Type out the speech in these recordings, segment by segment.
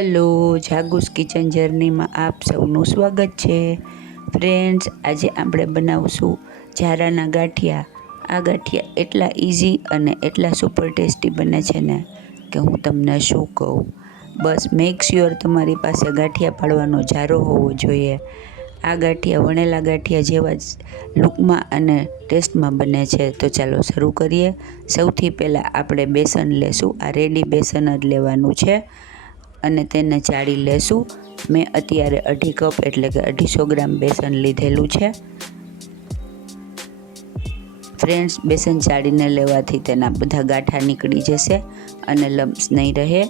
Hello, જાગુસ kitchen જર્નીમાં આપ સૌનું સ્વાગત છે. ફ્રેન્ડ્સ, આજે આપણે બનાવશું ઝારાના ગાંઠિયા. આ ગાંઠિયા એટલા ઇઝી અને એટલા સુપર ટેસ્ટી બને છે ને કે હું તમને શું કહું. બસ મેક શ્યોર તમારી પાસે ગાંઠિયા પાડવાનો ઝારો હોવો જોઈએ. આ ગાંઠિયા વણેલા ગાંઠિયા જેવા જ લુકમાં અને ટેસ્ટમાં બને છે. તો ચાલો શરૂ કરીએ. સૌથી પહેલાં આપણે બેસન લેશું. આ રેડી બેસન જ લેવાનું છે અને તેને ચાળી લેશું. મેં અત્યારે 2.5 કપ એટલે કે 250 ગ્રામ બેસન લીધેલું છે. ફ્રેન્ડ્સ, બેસન ચાળીને લેવાથી તેના બધા ગાંઠા નીકળી જશે અને લમ્સ નહીં રહે.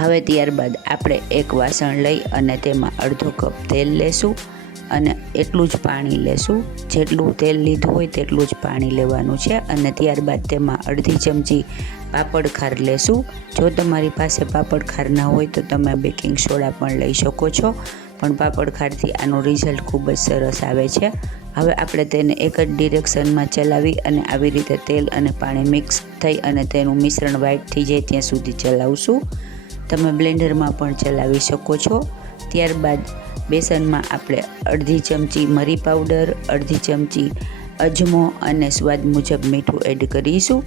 હવે ત્યારબાદ આપણે એક વાસણ લઈ અને તેમાં 1/2 કપ તેલ લેશું અને એટલું જ પાણી લેશું. જેટલું તેલ લીધું હોય તેટલું જ પાણી લેવાનું છે. અને ત્યારબાદ તેમાં 1/2 ચમચી પાપડ ખાર લેશું. જો તમારી પાસે પાપડ ખાર ના હોય તો તમે બેકિંગ સોડા પણ લઈ શકો છો, પણ પાપડ ખારથી આનું રિઝલ્ટ ખૂબ જ સરસ આવે છે. હવે આપણે તેને એક જ ડિરેક્શનમાં ચલાવી અને આવી રીતે તેલ અને પાણી મિક્સ થઈ અને તેનું મિશ્રણ વ્હાઈટ થઈ જાય ત્યાં સુધી ચલાવશું. તમે બ્લેન્ડરમાં પણ ચલાવી શકો છો. ત્યારબાદ બેસનમાં આપણે 1/2 ચમચી મરી પાવડર, 1/2 ચમચી અજમો અને સ્વાદ મુજબ મીઠું એડ કરીશું.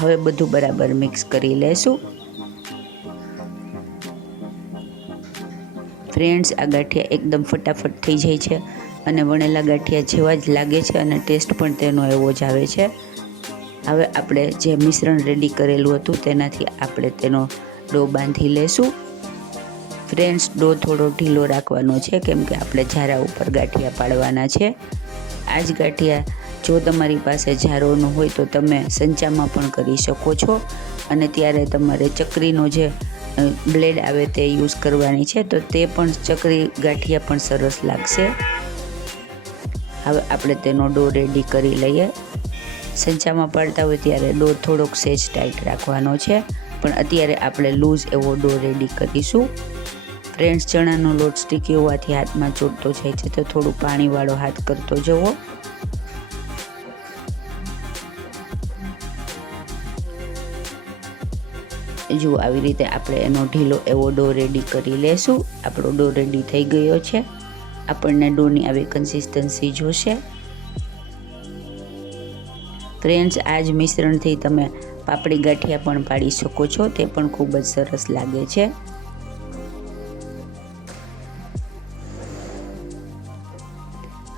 હવે બધું બરાબર મિક્સ કરી લેશું. ફ્રેન્ડ્સ, આ ગાંઠિયા એકદમ ફટાફટ થઈ જાય છે અને વણેલા ગાંઠિયા જેવા જ લાગે છે અને ટેસ્ટ પણ તેનો એવો જ આવે છે. હવે આપણે જે મિશ્રણ રેડી કરેલું હતું તેનાથી આપણે તેનો ડો બાંધી લેશું. ફ્રેન્ડ્સ, ડો થોડો ઢીલો રાખવાનો છે કેમ કે આપણે ઝારા ઉપર ગાંઠિયા પાડવાના છે. આ જ ગાંઠિયા જો તમારી પાસે ઝારો ન હોય તો તમે સંચામાં પણ કરી શકો છો અને ત્યારે તમારે ચકરીનો જે બ્લેડ આવે તે યુઝ કરવાની છે, તો તે પણ ચકરી ગાંઠિયા પણ સરસ લાગશે. હવે આપણે તેનો ડો રેડી કરી લઈએ. સંચામાં પાડતા હોય ત્યારે ડો થોડોક સહેજ ટાઈટ રાખવાનો છે, પણ અત્યારે આપણે લૂઝ એવો ડો રેડી કરીશું. ફ્રેન્ડ્સ, ચણાનો લોટ સ્ટીકી હોવાથી હાથમાં ચોટતો જાય છે, તો થોડું પાણીવાળો હાથ કરતો જવો. જુઓ, આવી રીતે આપણે એનો ઢીલો એવો ડો રેડી કરી લેશું. આપણો ડો રેડી થઈ ગયો છે. આપણને ડોની આવી કન્સિસ્ટન્સી જોશે. ફ્રેન્ડ્સ, આ જ મિશ્રણથી તમે પાપડી ગાંઠિયા પણ પાડી શકો છો, તે પણ ખૂબ જ સરસ લાગે છે.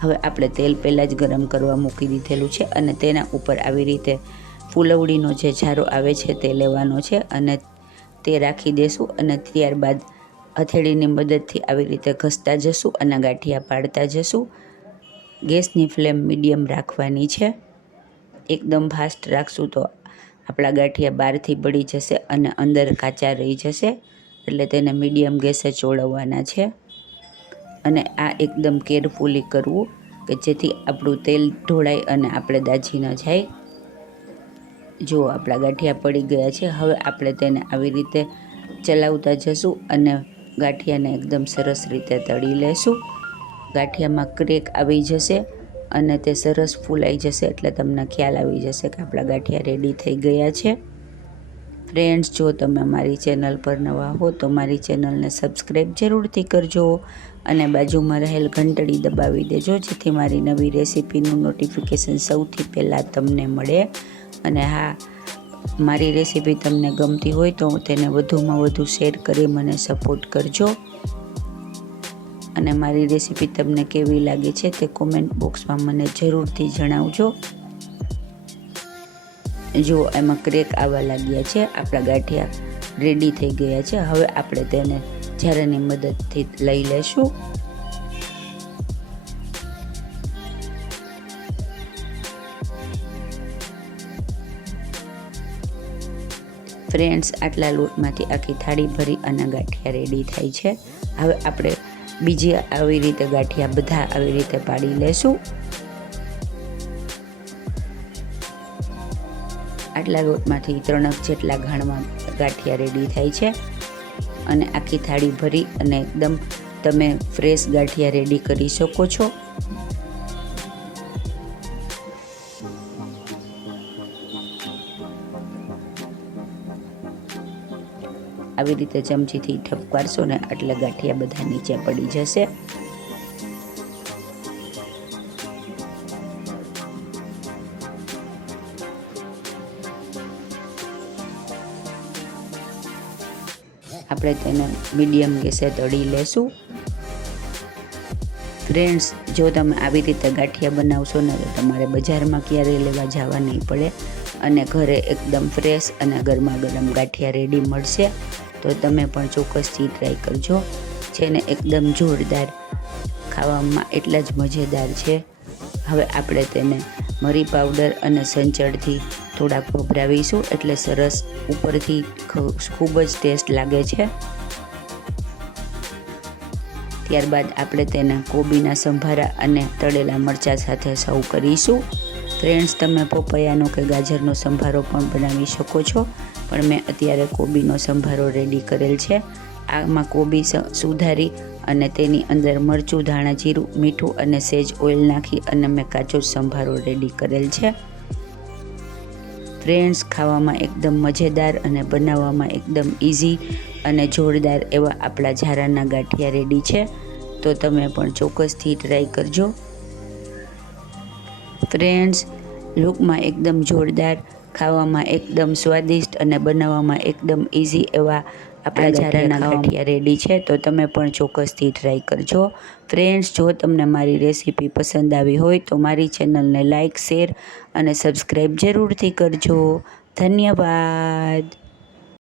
હવે આપણે તેલ પહેલાં જ ગરમ કરવા મૂકી દીધેલું છે અને તેના ઉપર આવી રીતે ફૂલવડીનો જે ઝારો આવે છે તે લેવાનો છે અને તે રાખી દેશું અને ત્યારબાદ હથેળીની મદદથી આવી રીતે ઘસતા જશું અને ગાંઠિયા પાડતા જશું. ગેસની ફ્લેમ મીડિયમ રાખવાની છે. એકદમ ફાસ્ટ રાખશું તો આપણા ગાંઠિયા બહારથી બળી જશે અને અંદર કાચા રહી જશે, એટલે તેને મીડિયમ ગેસે ચોળવવાના છે. અને આ એકદમ કેરફુલી કરવું કે જેથી આપણું તેલ ઢોળાય અને આપણે દાજી ન જાય. જો આપણા ગાંઠિયા પડી ગયા છે. હવે આપણે તેને આવી રીતે ચલાવતા જશું અને ગાંઠિયાને એકદમ સરસ રીતે તળી લેશું. ગાંઠિયામાં ક્રેક આવી જશે અને તે સરસ ફૂલાઈ જશે એટલે તમને ખ્યાલ આવી જશે કે આપણા ગાંઠિયા રેડી થઈ ગયા છે. ફ્રેન્ડ્સ, જો તમે મારી ચેનલ પર નવા હો તો મારી ચેનલને સબસ્ક્રાઈબ જરૂરથી કરજો અને બાજુમાં રહેલ ઘંટડી દબાવી દેજો જેથી મારી નવી રેસીપીનું નોટિફિકેશન સૌથી પહેલાં તમને મળે. અને હા, મારી રેસીપી તમને ગમતી હોય તો તેને વધુમાં વધુ શેર કરી મને સપોર્ટ કરજો. અને મારી રેસીપી તમને કેવી લાગે છે તે કોમેન્ટ બોક્સમાં મને જરૂરથી જણાવજો. જો એમાં ક્રેક આવવા લાગ્યા છે. આપણા ગાંઠિયા રેડી થઈ ગયા છે. હવે આપણે તેને ઝારાની મદદથી લઈ લેશું. ફ્રેન્ડ્સ, આટલા લોટમાંથી આખી થાળી ભરી અને ગાંઠિયા રેડી થાય છે. હવે આપણે બીજી આવી રીતે ગાંઠિયા બધા આવી રીતે પાડી લેશું. આટલા લોટમાંથી 3 જેટલા ઘાણમાં ગાંઠિયા રેડી થાય છે અને આખી થાળી ભરી અને એકદમ તમે ફ્રેશ ગાંઠિયા રેડી કરી શકો છો. આવી રીતે ચમચીથી ઠપકારશો ને એટલે ગાંઠિયા બધા નીચે પડી જશે. આપણે તેને મીડિયમ ગેસે તળી લેશું. ફ્રેન્ડ્સ, જો તમે આવી રીતે ગાંઠિયા બનાવશો ને તો તમારે બજારમાં ક્યારેય લેવા જવા નહીં પડે અને ઘરે એકદમ ફ્રેશ અને ગરમા ગરમ ગાંઠિયા રેડી મળશે. તો તમે પણ ચોક્કસથી ટ્રાય કરજો. છે ને એકદમ જોરદાર, ખાવામાં એટલા જ મજેદાર છે. હવે આપણે તેને મરી પાવડર અને સંચળથી થોડાક ભભરાવીશું એટલે સરસ ઉપરથી ખૂબ જ ટેસ્ટ લાગે છે. ત્યારબાદ આપણે તેના કોબીના સંભારા અને તળેલા મરચાં સાથે સર્વ કરીશું. ફ્રેન્ડ્સ, તમે પપૈયાનો કે ગાજરનો સંભારો પણ બનાવી શકો છો, પણ મેં અત્યારે કોબીનો સંભારો રેડી કરેલ છે. આમાં કોબી સુધારી અને તેની અંદર મરચું, ધાણા જીરું, મીઠું અને સેજ ઓઇલ નાખી અને મેં કાચો જ સંભારો રેડી કરેલ છે. ફ્રેન્ડ્સ, ખાવામાં એકદમ મજેદાર અને બનાવવામાં એકદમ ઇઝી અને જોરદાર એવા આપણા ઝારાના ગાંઠિયા રેડી છે. તો તમે પણ ચોક્કસથી ટ્રાય કરજો. ફ્રેન્ડ્સ, લુકમાં એકદમ જોરદાર, ખાવામાં એકદમ સ્વાદિષ્ટ અને બનાવવામાં એકદમ ઇઝી એવા આપણા ઝારાના ગાંઠિયા રેડી છે. તો તમે પણ ચોક્કસથી ટ્રાય કરજો. ફ્રેન્ડ્સ, જો તમને મારી રેસીપી પસંદ આવી હોય તો મારી ચેનલને લાઇક, શેર અને સબસ્ક્રાઈબ જરૂરથી કરજો. ધન્યવાદ.